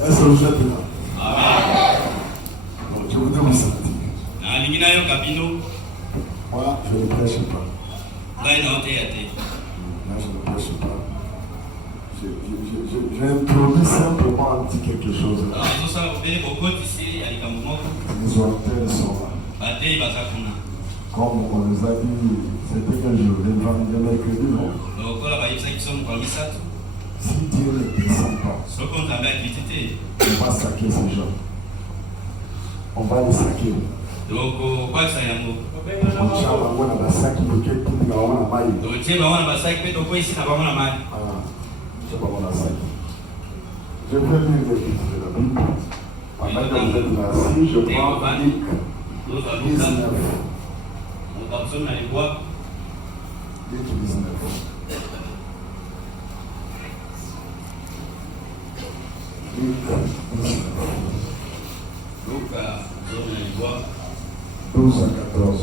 Est-ce que vous êtes là? Amen. Je voudrais vous sentir. Moi, je ne prêche pas. Là, je ne prêche pas. J'introduis simplement en dit quelque chose. Les auteurs sont là. Comme on nous a dit, c'était quel jour? Le mercredi, non? Si Dieu ne descend pas, on va saquer ces gens. On va les saquer. On va je vais lire les livres de la Bible. Pendant que vous êtes assis, je prends Luc 19. Luc 19. Luc 19. 12 à 14.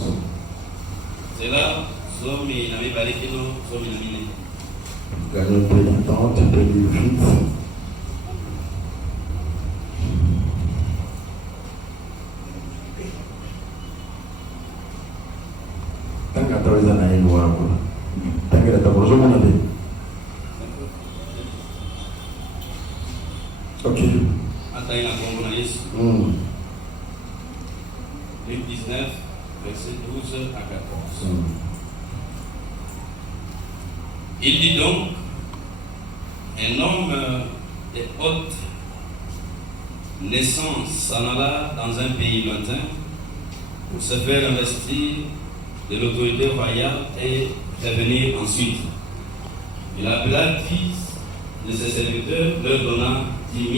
C'est là, Zomi n'avait pas l'écrit, Zomi n'a mis. Gagne un peu de temps, tu peux lire vite. Tant qu'à toi, ils en ont une voix. Tant qu'à toi, je m'en ai. Ok. Attends, il a compris. Luc 19, verset 12 à 14. Il dit donc, un homme de haute naissance s'en alla dans un pays lointain pour se faire investir de l'autorité royale et revenir ensuite. Il appela 10 de ses serviteurs, leur donna 10 000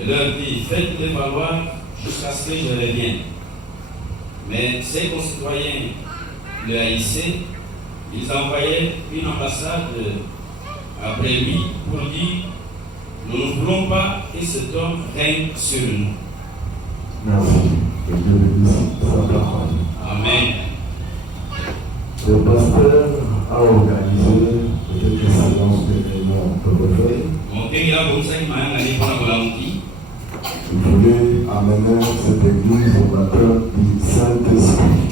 et leur dit, faites-les valoir jusqu'à ce que je revienne. Mais ses concitoyens le haïssaient, ils envoyaient une ambassade après lui pour dire, nous ne voulons pas que cet homme règne sur nous. Merci. Que Dieu bénisse sa parole. Amen. Le pasteur a organisé quelques séances de réunion de réveil. Il voulait amener cette église au baptême du Saint-Esprit.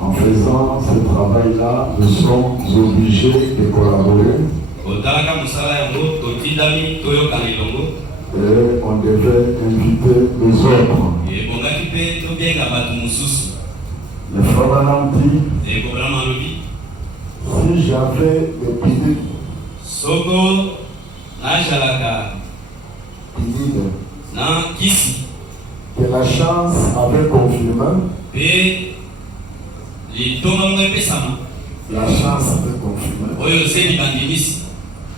En faisant ce travail-là, nous sommes obligés de collaborer. Et on devait inviter les autres. Le frère Branham dit, si j'avais des pédiles, que la chance avait confirmé, la chance avait confirmé,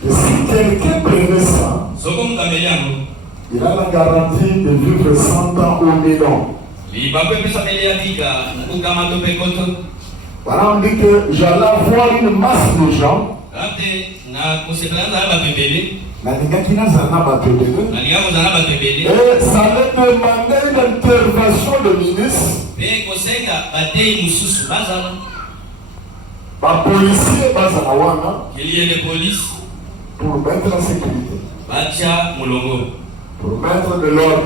que si quelqu'un prenait ça, il a la garantie de vivre 100 ans ou 1000 ans. Voilà, on dit que j'allais voir une masse de gens. Et ça allait demander une intervention de ministre. Par policier, il y a des polices pour mettre la sécurité, pour mettre de l'ordre.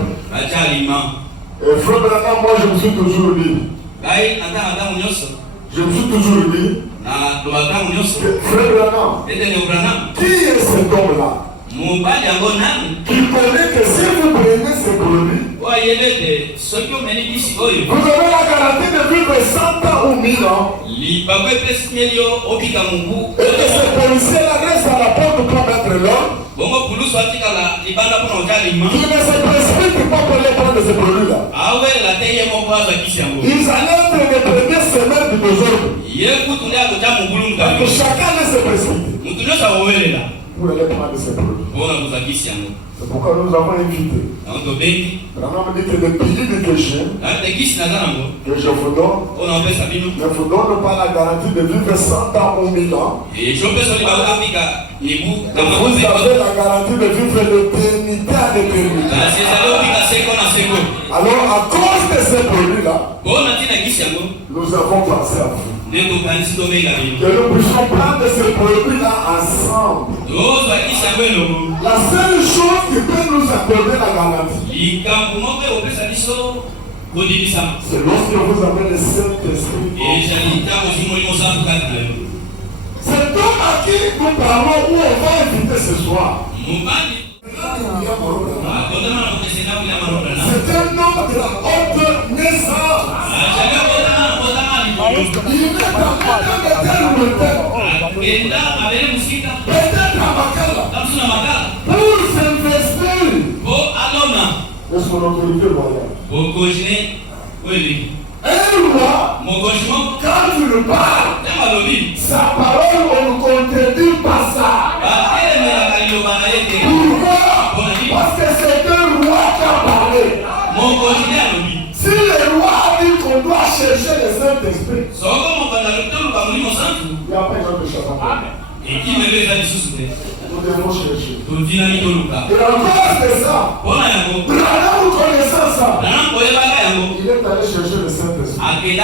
Et frère Branham, moi je me suis toujours dit, frère Branham, qui est cet homme-là qui connaît que si vous prenez ce produit, vous avez la garantie de vivre 100 ans ou 1000 ans, et que ce policier-là reste à la porte pour mettre l'ordre, qui ne se précipite pas pour aller prendre ce produit-là. Ils allaient être les premières semaines du désordre. Parce que chacun ne se précipite pour aller prendre ce produit. C'est pourquoi nous avons invité. Branham dit que le pays de péché que je vous donne, ne vous donne pas la garantie de vivre 100 ans ou 1000 ans. Vous avez la garantie de vivre l'éternité à l'éternité. Alors à cause de ces produits-là, nous avons pensé à vous. Que nous puissions prendre ces produits-là ensemble. La seule chose qui peut nous accorder la garantie, c'est lorsque vous avez le Saint-Esprit. C'est donc à qui nous parlons où on va inviter ce soir. C'est un homme de la haute naissance. Il est en train de peut-être à Makala pour s'investir de son autorité royale. Un roi, quand tu le parles, sa parole, on ne contredit pas ça. Pourquoi? Parce que c'est un roi qui a parlé. Si le roi a dit qu'on doit chercher le Saint-Esprit, il n'y a pas besoin de chercher. Nous devons chercher. Et à cause de ça, Branham connaissant ça, il est allé chercher le Saint-Esprit. Il a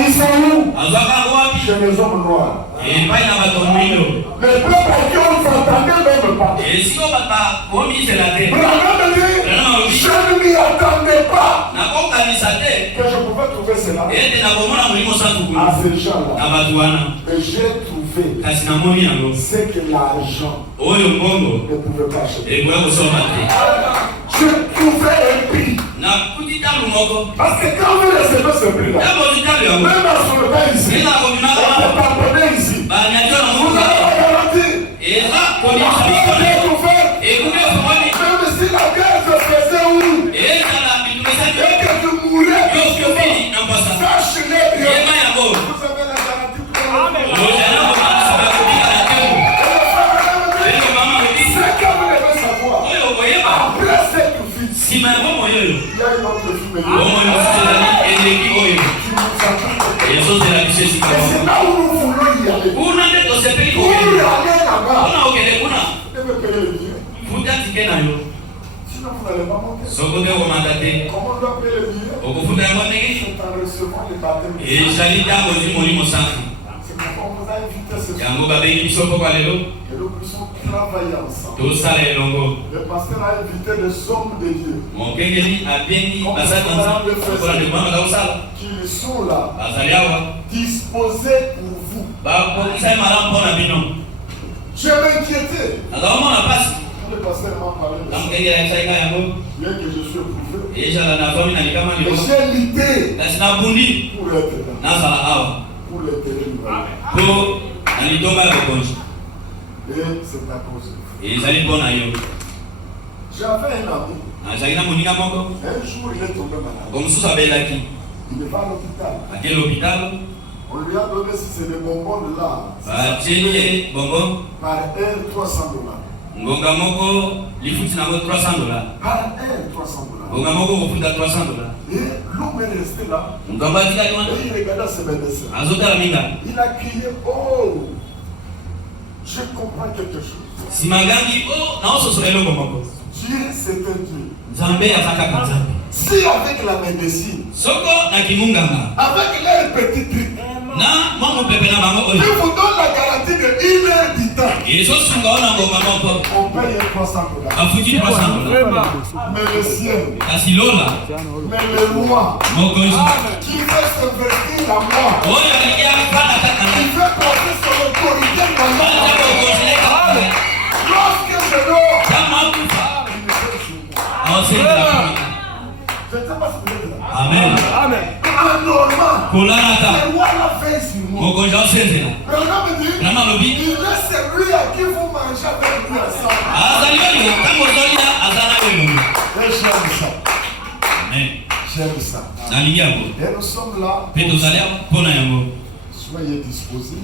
eu ça où? Chez les hommes noirs. Le peuple à qui on ne s'attendait même pas. Branham dit, je ne m'y attendais pas que je pouvais trouver cela à ces gens-là. Mais j'ai trouvé ce que l'argent ne pouvait pas acheter. Je trouvais un prix. Parce que quand vous recevez ce prix-là, même à son temps ici, on peut pardonner ici. Vous avez la garantie. Même si la guerre se faisait où? Et que tu mourrais, sache-le bien. Vous avez la garantie pour c'est que vous devez savoir. Après cette vie, il y a une autre vie. Et c'est là où nous voulons y aller. Pour y aller là-bas, vous devez payer le billet. Sinon, vous n'allez pas monter. Comment on doit payer le billet? C'est en recevant les baptêmes. C'est pourquoi on nous a invités ce soir. Que nous puissions travailler ensemble. Le pasteur a invité les hommes de Dieu. Qui sont là, disposés pour vous. Je m'inquiétais. Quand le pasteur m'a parlé de ça, bien que je suis éprouvé, mais j'ai l'idée pour être là, pour les télévisions. Et c'est à cause de vous. J'avais un ami. Un jour, il est tombé malade. Il est pas à l'hôpital. On lui a donné, si c'est des bonbons de là, par heure $300. Par heure $300. Et l'homme est resté là. Et il regardait ses médecins. Il a crié, oh, je comprends quelque chose. Dieu, c'est un Dieu. Si avec la médecine, avec leur petit truc, il vous donne la garantie de 1 heure du temps, on paye $300. Mais le ciel, mais le roi, qui veut s'investir à moi, qui veut porter son autorité dans moi, lorsque je dors, je ne sais pas si vous êtes là. Amen. Anormal. Le roi l'a fait sur moi. Il est celui à qui vous mangez avec lui ensemble. Et j'aime ça. Amen. J'aime ça. Et nous sommes là. Soyez disposés.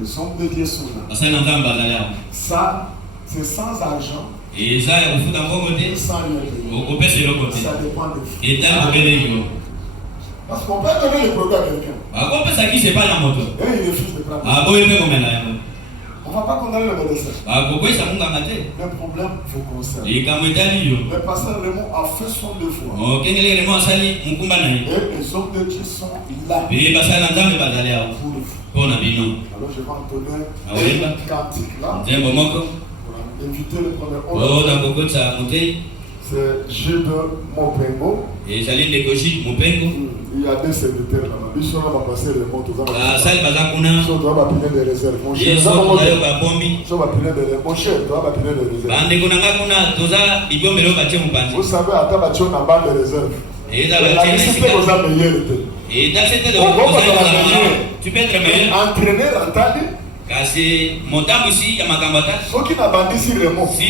Les hommes de Dieu sont là. Ça, c'est sans argent. Et ça, au foot encore côté, sans rien payer. Ça dépend de vous. Et tant que parce qu'on peut donner le produit à quelqu'un. ça qui c'est pas la moto. Et il refuse de prendre. On ne va pas condamner le médecin. Le problème vous concerne. Le pasteur Raymond a fait son devoir. Et les hommes de Dieu sont là. Pour alors je vais entonner un cantique là. Pour inviter le premier homme. C'est Jude Mopengo. Et j'allais négocier Mopengo. Il y a deux serviteurs là-bas. Ils sont là pour passer les mots. La salle Bazakuna. Ils sont là pour appeler des réserves. Mon cher, ils sont là pour appeler des réserves. Mon cher, tu vas appeler des réserves. Vous savez, à ta bâtiment, on a bas de réserve. Et dans la nécessité, vous avez meilleur. Et dans cette tu peux être meilleur. Entraîneur en Tali. Si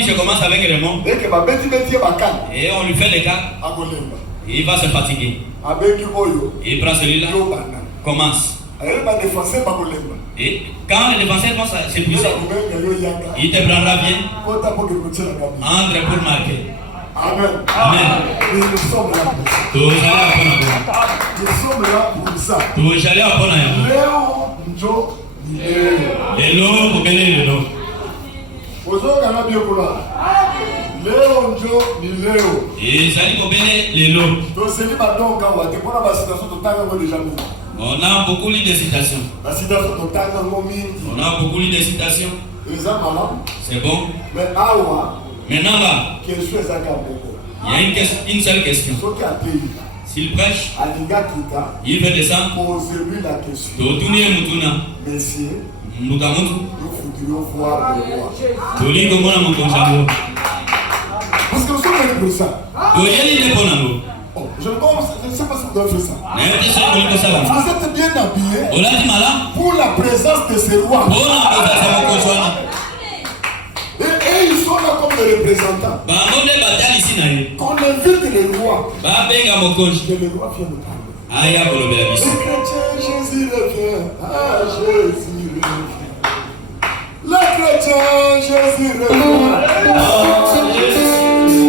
je commence avec Raymond et on lui fait des cas, il va se fatiguer. Il prend celui-là, commence. Et quand le défenseur va s'épuiser, il te prendra bien, entre pour marquer. Amen. Amen. Nous sommes là pour ça. Léo Njo. Léo Bokele Léo. Ozokana bien kula. Léo Njo ni Léo. Et Zali Bokele Léo. Donc c'est lui maintenant quand on a pour la situation totale on déjà mis. On a beaucoup de citations. La situation totale on a beaucoup de citations. C'est bon. Mais awa. Maintenant là. Il y a une seule question. S'il prêche, il veut descendre. Posez-lui la question. Messieurs, nous voudrions voir le roi. Parce que nous sommes venus pour ça. Je ne sais pas si vous avez fait ça. Vous êtes bien habillés pour la présence de ce roi. Et ils sont là comme des représentants. Qu'on invite le roi. Et le roi vient nous parler. Les chrétiens, Jésus revient. Ah, Jésus revient. Les chrétiens, Jésus revient. Ah, Jésus revient.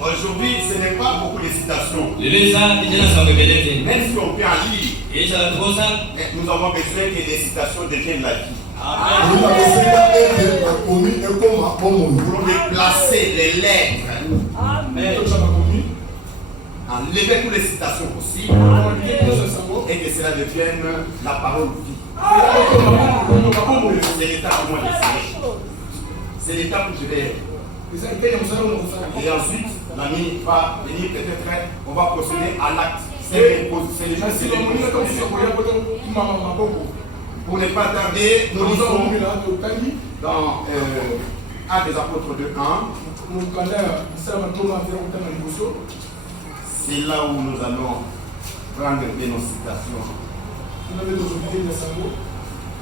Aujourd'hui, ce n'est pas beaucoup de citations. Même si on peut en lire, nous avons besoin que des citations deviennent la vie. Pour déplacer les lettres. Enlever toutes les citations possibles et que cela devienne la parole vie. C'est l'étape que moi j'ai fait. C'est l'étape que je vais. Et ensuite, l'ami va venir peut-être, on va procéder à l'acte. C'est les gens, c'est les pour ne pas tarder, nous lisons dans Actes des Apôtres 2:1. C'est là où nous allons prendre nos citations.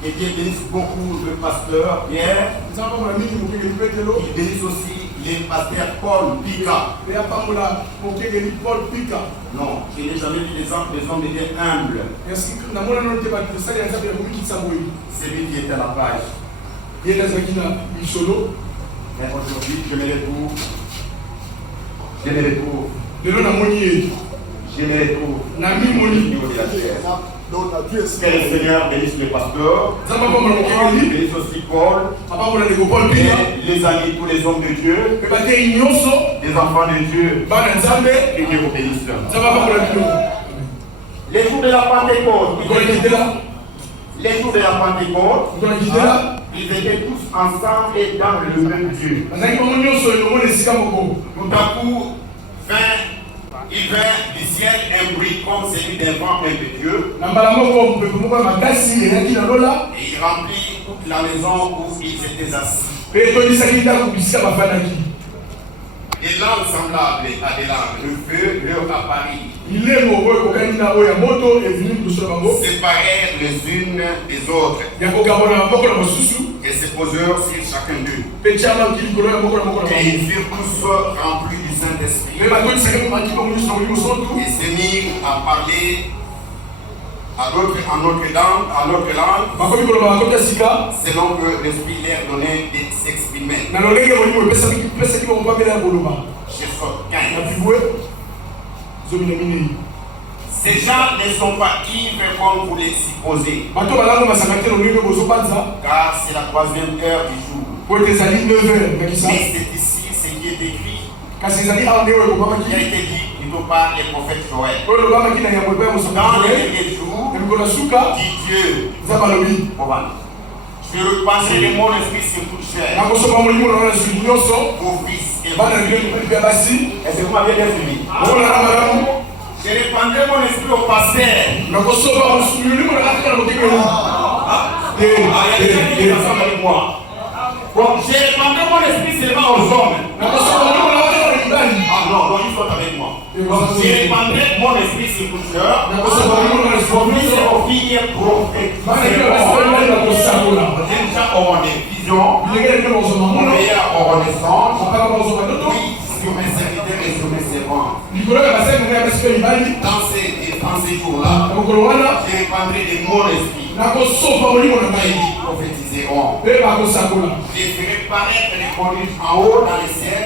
Et Dieu bénisse beaucoup le pasteur Pierre. Il bénisse aussi les pasteurs Paul Pika. Non, je n'ai jamais vu des hommes de Dieu humbles. C'est lui qui était à la page. Mais aujourd'hui, je me retrouve. Je me retrouve au niveau de la terre. Que le Seigneur bénisse le pasteur, bénisse aussi Paul, et les amis, tous les hommes de Dieu, les enfants de Dieu, que Dieu vous bénisse. Les jours de la Pentecôte, ils étaient tous ensemble et dans le même Dieu. Tout à coup, il vint du ciel un bruit comme celui d'un vent impétueux. Et il remplit toute la maison où ils étaient assis. Des langues semblables à des langues. Le feu leur apparut. Séparèrent les unes des autres. Et se posèrent sur chacun d'eux. Et ils furent tous remplis du Saint-Esprit. Et se mirent à parler en autre langue, selon que l'Esprit leur donnait de s'exprimer. Ces gens ne sont pas ivres comme vous les supposez. Car c'est la 3e heure du jour. Mais c'est ici ce qui est écrit. Qui a été dit plutôt par les prophètes Joël. Dans les derniers jours, dit Dieu, je repasserai de mon esprit sur toute chair. Vos fils et vos filles. Est-ce que vous m'avez bien suivi? Je répandrai mon esprit au pasteur. Bon, je répandrai mon esprit seulement aux hommes. Ah non, ils sont avec moi. Je répandrai mon esprit sur tout cœur. Vos fils et vos filles prophétiseront. Les gens auront des visions. Les meilleurs auront des songes. Oui, sur mes serviteurs et sur mes servants. Dans ces jours-là, je répandrai de mon esprit. Et ils prophétiseront. Je ferai paraître les prodiges en haut dans les cieux.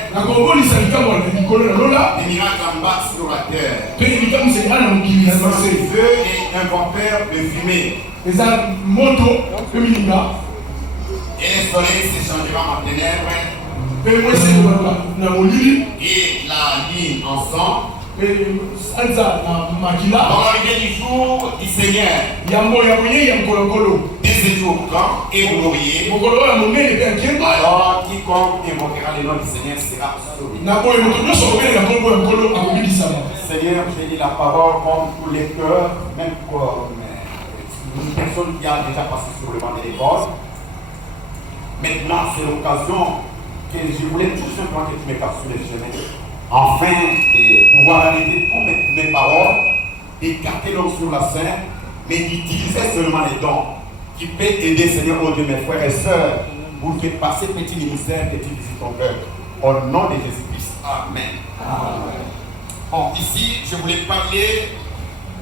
Des miracles en bas sur la terre. Des feux et un vapeur de fumée. Et le soleil se changera en ténèbres. Et la ligne en sang. Dans l'arrivée du jour du Seigneur, des jours grands et glorieux, alors quiconque invoquera le nom du Seigneur sera sauvé. Seigneur, j'ai dit la parole comme tous les cœurs, même comme une personne qui a déjà passé sur le banc de l'école. Maintenant, c'est l'occasion que je voulais tout simplement que tu me fasses sur les chemins. Afin de pouvoir arrêter pour mes paroles, d'écarter l'homme sur la scène, mais d'utiliser seulement les dons qui peuvent aider, Seigneur, oh Dieu, mes frères et sœurs, pour que par ces petits ministères que tu visites ton cœur. Au nom de Jésus-Christ. Amen. Amen. Bon, ici, je voulais parler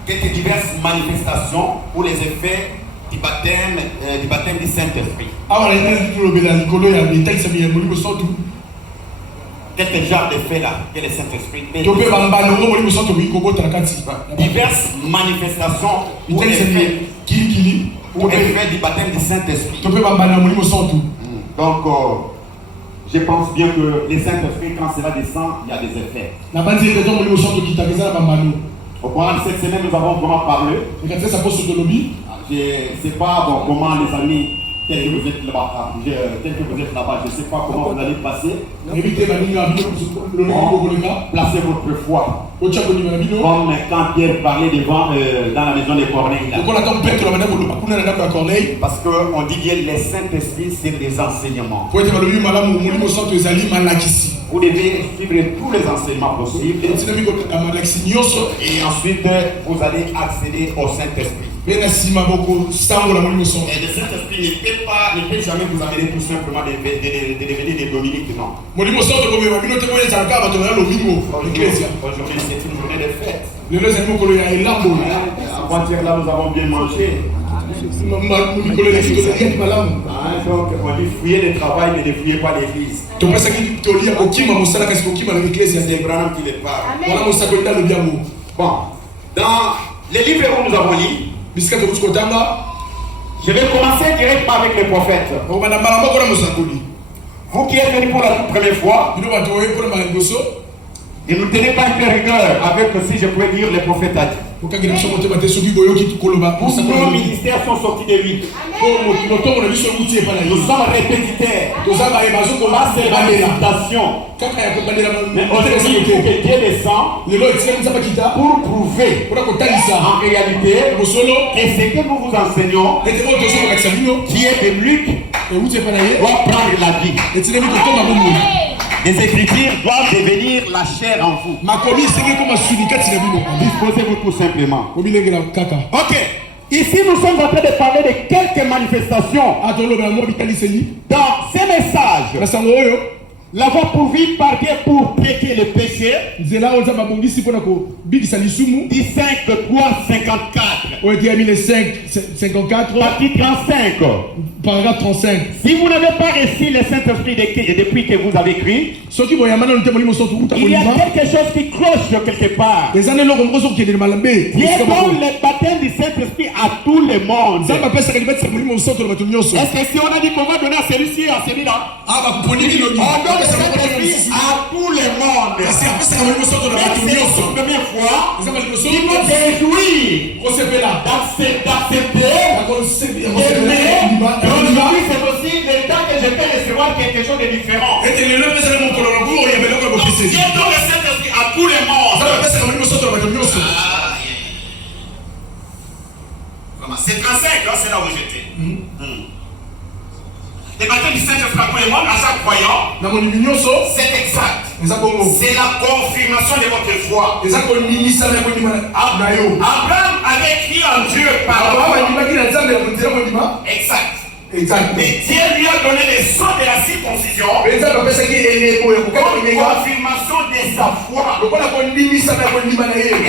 de diverses manifestations ou les effets du baptême du Saint-Esprit. Quel genre d'effet là que le Saint-Esprit fait? Diverses manifestations ou effets du baptême du Saint-Esprit. Donc, je pense bien que le Saint-Esprit, quand cela descend, il y a des effets. Au cours de cette semaine, nous avons vraiment parlé. Je ne sais pas comment les amis, tel que vous êtes là-bas, je ne sais pas comment vous allez passer. Placez votre foi. Comme quand Pierre parlait devant dans la maison de Corneille. Parce qu'on dit bien le Saint-Esprit, c'est des enseignements. Vous devez suivre tous les enseignements possibles. Et ensuite, vous allez accéder au Saint-Esprit. Et le Saint-Esprit ne peut jamais vous amener tout simplement de devenir des Dominiques, non. Aujourd'hui, c'est une journée de fête. Avant-hier, là, nous avons bien mangé. Donc, on dit fouiller le travail, mais ne fouillez pas l'église. C'est Branham qui le parle. Bon, dans les livres où nous avons lu, je vais commencer directement avec les prophètes. Vous qui êtes venus pour la toute première fois, ne nous tenez pas une rigueur avec, si je pouvais dire, les prophètes a dit. Tous nos ministères sont sortis de lui. Nous sommes répétitaires. C'est la méditation. Mais aujourd'hui, il faut que Dieu descende pour prouver en réalité que ce que nous vous enseignons, qui est biblique, doit prendre la vie. Les Écritures doivent devenir la chair en vous. Disposez-vous tout simplement. Ok. Ici, nous sommes en train de parler de quelques manifestations. Dans ces messages, la voie pourvue par Dieu pour traiter le péché. Du 5, 3, 54. Partie 35. Paragraphe 35. Si vous n'avez pas reçu le Saint-Esprit depuis que vous avez écrit, il y a quelque chose qui cloche quelque part. Dieu donne le baptême du Saint-Esprit à tout le monde. Est-ce que si on a dit qu'on va donner à celui-ci, à celui-là, on donne le Saint-Esprit à tout le monde. Mais c'est la première fois qu'il faut se réjouir d'accepter, aujourd'hui, c'est aussi le temps que je peux recevoir quelque chose de différent. Dieu donne le Saint-Esprit à tout le monde. C'est 35, c'est là où j'étais. Le baptême du Saint-Esprit à tout le monde, à chaque croyant, c'est exact. C'est la confirmation de votre foi. Abraham avait cru en Dieu par exact. Mais Dieu lui a donné les sons de la circoncision comme confirmation de sa foi.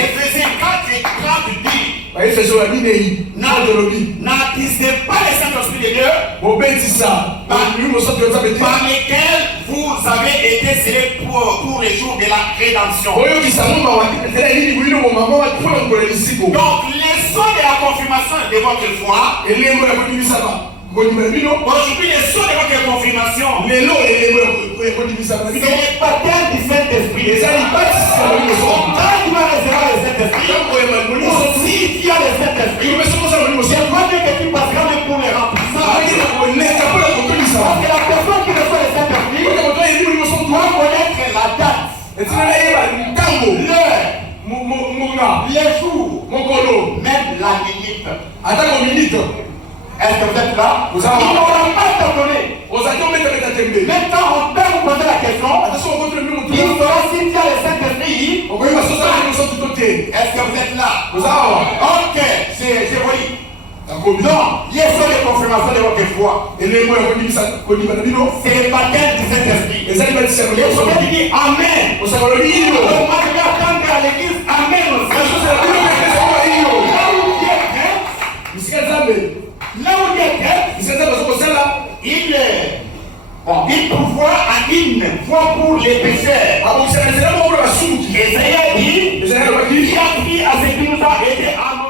Éphésiens 4 et 30 dit: n'attisez pas les Saint-Esprit de Dieu par lesquels vous avez été scellés pour les jours de la rédemption. Donc les sons de la confirmation de votre foi, aujourd'hui, les sons de votre confirmation, c'est le baptême du Saint-Esprit. Quand tu vas recevoir le Saint-Esprit, aussi il y a le Saint-Esprit, je crois que tu passeras même pour les remplissage. Parce que la personne qui reçoit le Saint-Esprit doit connaître la date, l'heure, les jours, même la minute. Est-ce que vous êtes là? Ils n'auront pas donné. Même quand on peut vous poser la question, il saura s'il y a le Saint-Esprit. Est-ce que vous êtes là? Ok, j'ai voulu. Non, il y a sur les confirmations de votre foi. C'est le baptême du Saint-Esprit. Et vous avez dit Amen. Moi, je vais attendre à l'église Amen aussi. Là où il est, il Il pourvoit à une fois pour les pécheurs. Esaïe dit, il a pris à ce qui nous a été amené.